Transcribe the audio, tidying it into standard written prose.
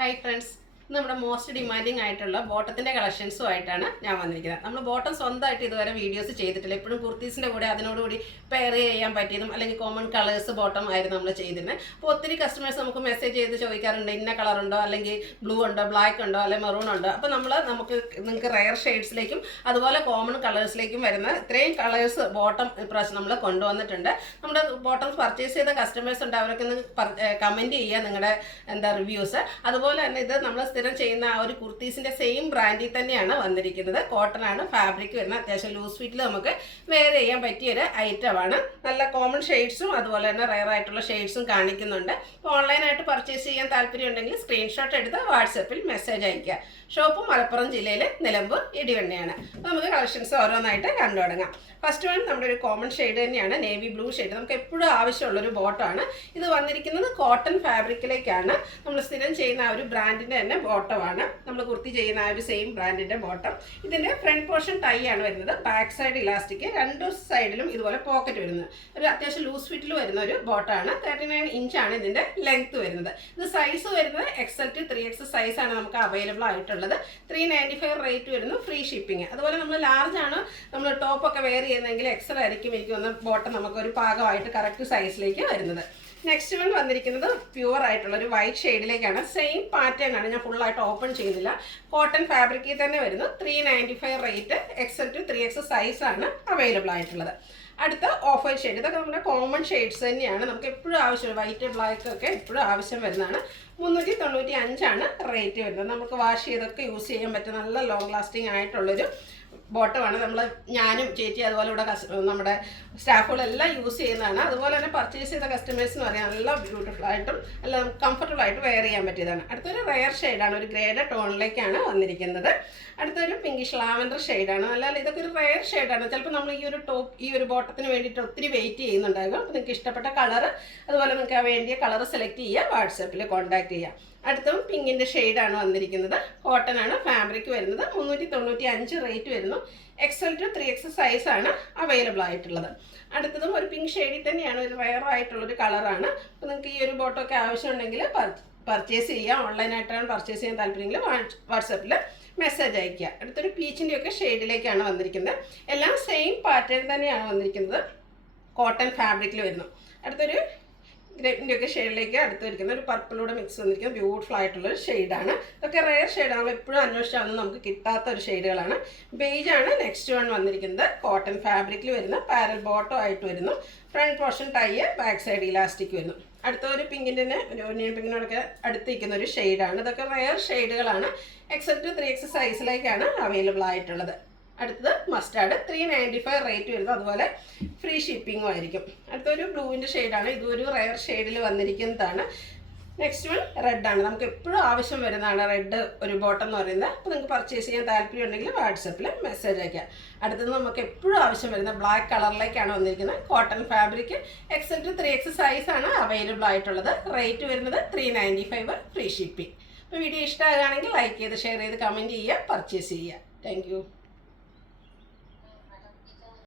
Hi friends, നമ്മുടെ most demanding ആയിട്ടുള്ള ബോട്ടത്തിന്റെ കളക്ഷൻസുമായിട്ടാണ് ഞാൻ വന്നിരിക്കുന്നത്. നമ്മൾ ബോട്ടം സ്വന്തമായിട്ട് ഇതുവരെ വീഡിയോസ് ചെയ്തിട്ടില്ല. എപ്പോഴും കുർത്തീസിന്റെ കൂടെ അതിനോടുകൂടി പെയർ ചെയ്യാൻ പറ്റിയതും അല്ലെങ്കിൽ കോമൺ കളേഴ്സ് ബോട്ടം ആയിരുന്നു നമ്മൾ ചെയ്തിരുന്നത്. അപ്പോൾ ഒത്തിരി കസ്റ്റമേഴ്സ് നമുക്ക് മെസ്സേജ് ചെയ്ത് ചോദിക്കാറുണ്ട്, ഇന്ന കളർ ഉണ്ടോ, അല്ലെങ്കിൽ ബ്ലൂ ഉണ്ടോ, ബ്ലാക്ക് ഉണ്ടോ, അല്ലെങ്കിൽ മെറൂൺ ഉണ്ടോ. അപ്പോൾ നമുക്ക് നിങ്ങൾക്ക് റയർ ഷെയ്ഡ്സിലേക്കും അതുപോലെ കോമൺ കളേഴ്സിലേക്കും വരുന്ന ഇത്രയും കളേഴ്സ് ബോട്ടം ഇപ്രാവശ്യം നമ്മൾ കൊണ്ടുവന്നിട്ടുണ്ട്. നമ്മുടെ ബോട്ടംസ് പർച്ചേസ് ചെയ്ത കസ്റ്റമേഴ്സ് ഉണ്ട്, അവരൊക്കെ ഒന്ന് കമൻറ്റ് ചെയ്യുക നിങ്ങളുടെ റിവ്യൂസ്. അതുപോലെ തന്നെ ഇത് നമ്മൾ സ്ഥിരം ചെയ്യുന്ന ആ ഒരു കുർത്തീസിന്റെ സെയിം ബ്രാൻഡിൽ തന്നെയാണ് വന്നിരിക്കുന്നത്. കോട്ടൺ ആണ് ഫാബ്രിക് വരുന്ന, അത്യാവശ്യം ലൂസ് ഫിറ്റിൽ നമുക്ക് വെയർ ചെയ്യാൻ പറ്റിയൊരു ഐറ്റമാണ്. നല്ല കോമൺ ഷെയ്ഡ്സും അതുപോലെ തന്നെ റയർ ആയിട്ടുള്ള ഷെയ്ഡ്സും കാണിക്കുന്നുണ്ട്. അപ്പോൾ ഓൺലൈനായിട്ട് പർച്ചേസ് ചെയ്യാൻ താല്പര്യം ഉണ്ടെങ്കിൽ സ്ക്രീൻഷോട്ട് എടുത്ത് വാട്സപ്പിൽ മെസ്സേജ് അയയ്ക്കുക. ഷോപ്പ് മലപ്പുറം ജില്ലയിൽ നിലമ്പൂർ ഇടിവണ്ണയാണ്. അപ്പോൾ നമുക്ക് കളക്ഷൻസ് ഓരോന്നായിട്ട് കണ്ടു തുടങ്ങാം. ഫസ്റ്റ് വൺ നമ്മുടെ ഒരു കോമൺ ഷെയ്ഡ് തന്നെയാണ്, നേവി ബ്ലൂ ഷെയ്ഡ്. നമുക്ക് എപ്പോഴും ആവശ്യമുള്ളൊരു ബോട്ടമാണ്. ഇത് വന്നിരിക്കുന്നത് കോട്ടൺ ഫാബ്രിക്കിലേക്കാണ്. നമ്മൾ സ്ഥിരം ചെയ്യുന്ന ആ ഒരു ബ്രാൻഡിൻ്റെ തന്നെ ബോട്ടമാണ്. നമ്മൾ കുർത്തി ചെയ്യുന്ന ആ ഒരു സെയിം ബ്രാൻഡിൻ്റെ ബോട്ടം. ഇതിൻ്റെ ഫ്രണ്ട് പോർഷൻ ടൈ ആണ് വരുന്നത്, ബാക്ക് സൈഡ് ഇലാസ്റ്റിക്, രണ്ട് സൈഡിലും ഇതുപോലെ പോക്കറ്റ് വരുന്നത്. ഒരു അത്യാവശ്യം ലൂസ് ഫിറ്റിൽ വരുന്ന ഒരു ബോട്ടമാണ്. 39 ഇഞ്ചാണ് ഇതിൻ്റെ ലെങ്ത് വരുന്നത്. ഇത് സൈസ് വരുന്നത് XL to 3X സൈസാണ് നമുക്ക് അവൈലബിൾ ആയിട്ടുള്ളത്. 395 റേറ്റ് വരുന്നു, ഫ്രീ ഷിപ്പിംഗ്. അതുപോലെ നമ്മൾ ലാർജ് ആണ് നമ്മൾ ടോപ്പൊക്കെ വെയർ ചെയ്യുന്നതെങ്കിൽ XL ആയിരിക്കും എനിക്ക് വന്ന ബോട്ടം നമുക്കൊരു പാകമായിട്ട് കറക്റ്റ് സൈസിലേക്ക് വരുന്നത്. നെക്സ്റ്റ് വൺ വന്നിരിക്കുന്നത് പ്യുവർ ആയിട്ടുള്ള ഒരു വൈറ്റ് ഷെയ്ഡിലേക്കാണ്. സെയിം പാറ്റേൺ ആണ്, ഞാൻ ഫുള്ളായിട്ട് ഓപ്പൺ ചെയ്യുന്നില്ല. കോട്ടൺ ഫാബ്രിക്കിൽ തന്നെ വരുന്നു. 395 റേറ്റ്, XL to 3X സൈസാണ് അവൈലബിൾ ആയിട്ടുള്ളത്. അടുത്ത ഓഫ് വൈറ്റ് ഷെയ്ഡ്. ഇതൊക്കെ നമ്മുടെ കോമൺ ഷെയ്ഡ്സ് തന്നെയാണ്, നമുക്ക് എപ്പോഴും ആവശ്യം, വൈറ്റ് ബ്ലാക്ക് ഒക്കെ എപ്പോഴും ആവശ്യം വരുന്നതാണ്. 395 റേറ്റ് വരുന്നത്. നമുക്ക് വാഷ് ചെയ്തൊക്കെ യൂസ് ചെയ്യാൻ പറ്റുന്ന നല്ല ലോങ് ലാസ്റ്റിംഗ് ആയിട്ടുള്ളൊരു ബോട്ടമാണ്. ഞാനും ചേച്ചി അതുപോലെ ഇവിടെ നമ്മുടെ സ്റ്റാഫുകളെല്ലാം യൂസ് ചെയ്യുന്നതാണ്. അതുപോലെ തന്നെ പർച്ചേസ് ചെയ്ത കസ്റ്റമേഴ്സിന് പറയാം നല്ല ബ്യൂട്ടിഫുൾ ആയിട്ടും എല്ലാം കംഫർട്ടബിൾ ആയിട്ട് വെയർ ചെയ്യാൻ പറ്റിയതാണ്. അടുത്തൊരു റയർ ഷെയ്ഡാണ്, ഒരു ഗ്രേഡ് ടോണിലേക്കാണ് വന്നിരിക്കുന്നത്. അടുത്തൊരു പിങ്കിഷ് ലാവൻഡർ ഷെയ്ഡാണ്. അല്ലാതെ ഇതൊക്കെ ഒരു റയർ ഷെയ്ഡാണ്. ചിലപ്പോൾ നമ്മൾ ഈ ഒരു ബോട്ടത്തിന് വേണ്ടിയിട്ട് ഒത്തിരി വെയിറ്റ് ചെയ്യുന്നുണ്ടാകും. അപ്പോൾ നിങ്ങൾക്ക് ഇഷ്ടപ്പെട്ട കളർ അതുപോലെ നിങ്ങൾക്ക് വേണ്ടിയ കളർ സെലക്ട് ചെയ്യുക, വാട്സാപ്പിൽ കോൺടാക്ട് ചെയ്യുക. അടുത്തും പിങ്കിൻ്റെ ഷെയ്ഡാണ് വന്നിരിക്കുന്നത്. കോട്ടൺ ആണ് ഫാബ്രിക് വരുന്നത്. 395 റേറ്റ് വരുന്നു. XL to 3X സൈസാണ് അവൈലബിൾ ആയിട്ടുള്ളത്. അടുത്തതും ഒരു പിങ്ക് ഷെയ്ഡിൽ തന്നെയാണ്, ഒരു റയർ ആയിട്ടുള്ളൊരു കളറാണ്. അപ്പോൾ നിങ്ങൾക്ക് ഈ ഒരു ബോട്ടമൊക്കെ ആവശ്യമുണ്ടെങ്കിൽ പർച്ചേസ് ചെയ്യുക. ഓൺലൈനായിട്ടാണ് പർച്ചേസ് ചെയ്യാൻ താല്പര്യമെങ്കിൽ വാട്സാപ്പിൽ മെസ്സേജ് അയയ്ക്കുക. അടുത്തൊരു പീച്ചിൻ്റെയൊക്കെ ഷെയ്ഡിലേക്കാണ് വന്നിരിക്കുന്നത്. എല്ലാം സെയിം പാറ്റേൺ തന്നെയാണ് വന്നിരിക്കുന്നത്, കോട്ടൺ ഫാബ്രിക്കിൽ വരുന്നു. അടുത്തൊരു ഗ്രേപ്പിൻ്റെയൊക്കെ ഷെയ്ഡിലേക്ക് അടുത്ത് വരിക്കുന്ന ഒരു പർപ്പിളൂടെ മിക്സ് വന്നിരിക്കുന്ന ബ്യൂട്ടിഫുൾ ആയിട്ടുള്ളൊരു ഷെയ്ഡാണ്. ഇതൊക്കെ റെയർ ഷെയ്ഡാണ്, നമ്മൾ എപ്പോഴും അന്വേഷിച്ചാൽ നമുക്ക് കിട്ടാത്ത ഒരു ഷെയ്ഡുകളാണ്. ബേജാണ് നെക്സ്റ്റ് വൺ വന്നിരിക്കുന്നത്. കോട്ടൺ ഫാബ്രിക്കിൽ വരുന്ന പാരൽ ബോട്ടം ആയിട്ട് വരുന്നു. Front portion tie, back side elastic വരുന്നു. അടുത്ത ഒരു പിങ്കിൻ്റെ തന്നെ ഒരു ഓനിയൻ പിങ്കിനോടൊക്കെ അടുത്തിരിക്കുന്ന ഒരു ഷെയ്ഡാണ്. ഇതൊക്കെ റെയർ ഷെയ്ഡുകളാണ്. XL to 3X സൈസിലേക്കാണ് അവൈലബിൾ ആയിട്ടുള്ളത്. അടുത്തത് മസ്റ്റാർഡ്, 395 റേറ്റ് വരുന്നു. അതുപോലെ ഫ്രീ ഷിപ്പിങ്ങും ആയിരിക്കും. അടുത്തൊരു ബ്ലൂവിൻ്റെ ഷെയ്ഡാണ്, ഇതൊരു റയർ ഷെയ്ഡിൽ വന്നിരിക്കുന്നതാണ്. നെക്സ്റ്റ് വൺ റെഡാണ്, നമുക്ക് എപ്പോഴും ആവശ്യം വരുന്നതാണ് റെഡ് ഒരു ബോട്ടം എന്ന് പറയുന്നത്. അപ്പോൾ നിങ്ങൾക്ക് പർച്ചേസ് ചെയ്യാൻ താല്പര്യം ഉണ്ടെങ്കിൽ വാട്സപ്പിൽ മെസ്സേജ് അയക്കാം. അടുത്തത് നമുക്ക് എപ്പോഴും ആവശ്യം വരുന്ന ബ്ലാക്ക് കളറിലേക്കാണ് വന്നിരിക്കുന്നത്. Cotton fabric, XL to 3X സൈസാണ് അവൈലബിൾ ആയിട്ടുള്ളത്. റേറ്റ് വരുന്നത് 395, ഫ്രീ ഷിപ്പിംഗ്. അപ്പോൾ വീഡിയോ ഇഷ്ടമാകുകയാണെങ്കിൽ ലൈക്ക് ചെയ്ത് ഷെയർ ചെയ്ത് കമൻറ്റ് ചെയ്യുക, പർച്ചേസ് ചെയ്യുക. Thank you.